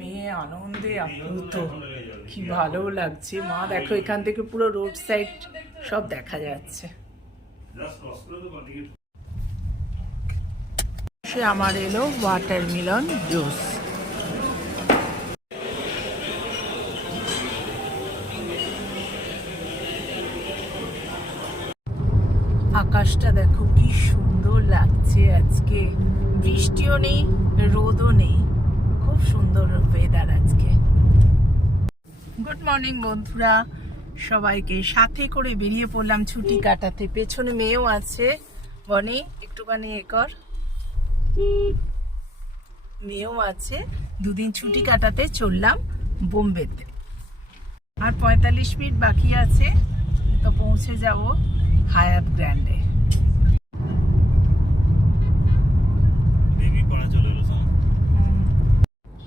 মেয়ে, আনন্দে আপ্লুত। কি ভালো লাগছে। মা, দেখো, এখান থেকে পুরো রোড সাইড সব দেখা যাচ্ছে। সে আমার এলো ওয়াটারমেলন জুস আকাশটা দেখো, কি সুন্দর লাগছে আজকে। বৃষ্টিও নেই, রোদও নেই। খুব সুন্দর ওয়েদার আজকে। গুড মর্নিং বন্ধুরা। সবাইকে সাথে করে বেরিয়ে পড়লাম ছুটি কাটাতে। পেছনে মেয়েও আছে। বনি, একটুখানি কর। মেয়েও আছে। দুদিন ছুটি কাটাতে চললাম বোম্বেতে। আর পঁয়তাল্লিশ মিনিট বাকি আছে। তো পৌঁছে যাব হায়াত গ্র্যান্ডে।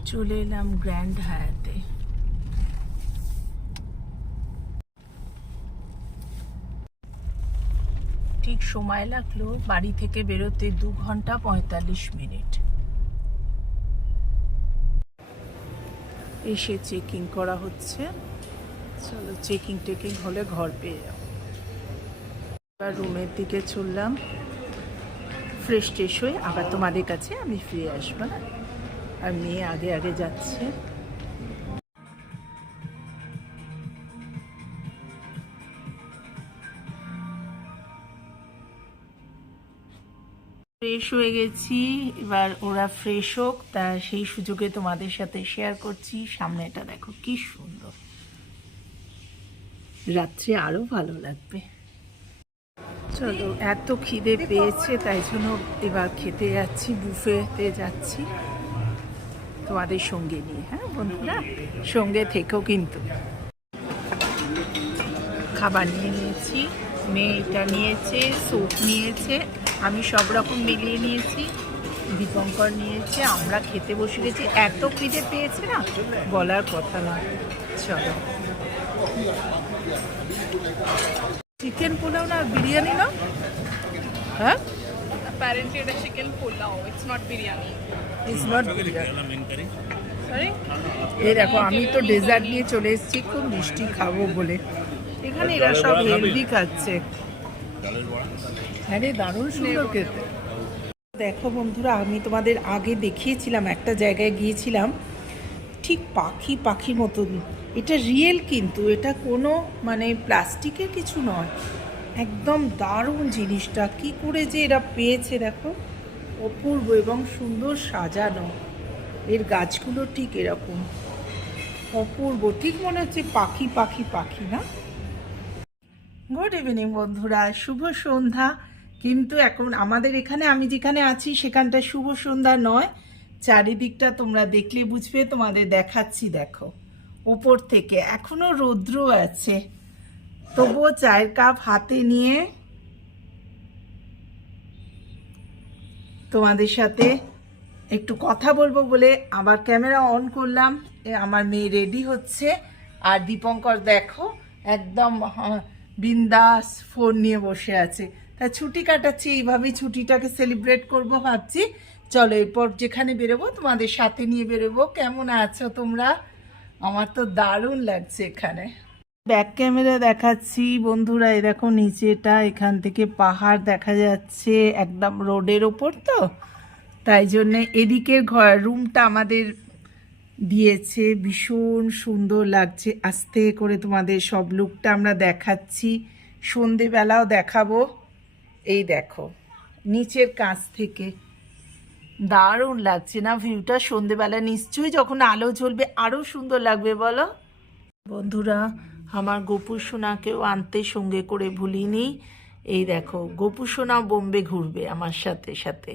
চলে এলাম গ্র্যান্ড হায়াতে ঠিক সময় লাগল বাড়ি থেকে বেরোতে দু ঘণ্টা পঁয়তাল্লিশ মিনিট। এসে চেকিং করা হচ্ছে। চলো চেকিং টেকিং হলে ঘর পেয়ে যাব এবার রুমের দিকে চললাম। ফ্রেশ ট্রেশ হয়ে আবার তোমাদের কাছে আমি ফিরে আসব না? আর মেয়ে আগে আগে যাচ্ছে। ফ্রেশ হয়ে গেছি এবার ওরা ফ্রেশ হোক তা সেই সুযোগে তোমাদের সাথে শেয়ার করছি। সামনেটা দেখো কি সুন্দর। রাত্রে আরও ভালো লাগবে। চলো এত খিদে পেয়েছে তাই জন্য এবার খেতে যাচ্ছি বুফেতে যাচ্ছি। তোমাদের সঙ্গে নিয়ে হ্যাঁ বন্ধুরা? সঙ্গে থেকেও কিন্তু। খাবার নিয়ে নিয়েছি মেয়ে এটা নিয়েছে, স্যুপ নিয়েছে, আমি সব রকম মিলিয়ে নিয়েছি, দীপঙ্কর নিয়েছে, আমরা খেতে বসে গেছি। এত খিদে পেয়েছে না? বলার কথা না। চলো। চিকেন পোলাও না, বিরিয়ানি না? হ্যাঁ? Apparently, it is chicken pulao. It's not biryani. Main curry Sorry? এই দেখো আমি তো ডেজার্ট নিয়ে চলে এসেছি খুব মিষ্টি খাব বলে। এখানে এরা সব হেলদি খাচ্ছে। হ্যাঁ রে দারুণ সুন্দর খেতে। দেখো বন্ধুরা আমি তোমাদের আগে দেখিয়েছিলাম একটা জায়গায় গিয়েছিলাম ঠিক পাখি পাখি মতন। এটা রিয়েল কিন্তু এটা কোনো মানে প্লাস্টিকের কিছু নয়। একদম দারুণ জিনিসটা। কি করে যে এরা পেয়েছে দেখো? অপূর্ব এবং সুন্দর সাজানো। এর গাছগুলো ঠিক এরকম। অপূর্ব। ঠিক মনে হচ্ছে পাখি পাখি পাখি, না? গুড ইভিনিং বন্ধুরা। শুভ সন্ধ্যা। কিন্তু এখন আমাদের এখানে, আমি যেখানে আছি সেখানটা শুভ সন্ধ্যা নয়। চারিদিকটা তোমরা দেখলে বুঝবে, তোমাদের দেখাচ্ছি, দেখো। উপর থেকে। এখনও রৌদ্র আছে। তবুও চায়ের কাপ হাতে নিয়ে তোমাদের সাথে একটু কথা বলব বলে আবার ক্যামেরা অন করলাম। আমার মেয়ে রেডি হচ্ছে। আর দীপঙ্কর দেখো, একদম বিন্দাস ফোন নিয়ে বসে আছে। তা ছুটি কাটাচ্ছি, এইভাবেই ছুটিটাকে সেলিব্রেট করব ভাবছি। চলো, এরপর যেখানে বেরোবো, তোমাদের সাথে নিয়ে বেরোবো। কেমন আছো তোমরা? আমার তো দারুণ লাগছে এখানে। ব্যাক ক্যামেরা দেখাচ্ছি। বন্ধুরা, এই দেখো নিচেটা, এখান থেকে পাহাড় দেখা যাচ্ছে একদম রোডের ওপর তো। তাই জন্যে এদিকের ঘর রুমটা আমাদের দিয়েছে। ভীষণ সুন্দর লাগছে। আস্তে করে তোমাদের সব লুকটা আমরা দেখাচ্ছি। সন্ধেবেলাও দেখাবো। এই দেখো, নিচের কাছ থেকে। দারুণ লাগছে না ভিউটা সন্ধেবেলা নিশ্চয়ই যখন আলো জ্বলবে আরও সুন্দর লাগবে, বলো। বন্ধুরা আমার গোপু সোনাকেও আনতে সঙ্গে করে ভুলিনি। এই দেখো গোপু সোনা বোম্বে ঘুরবে আমার সাথে সাথে।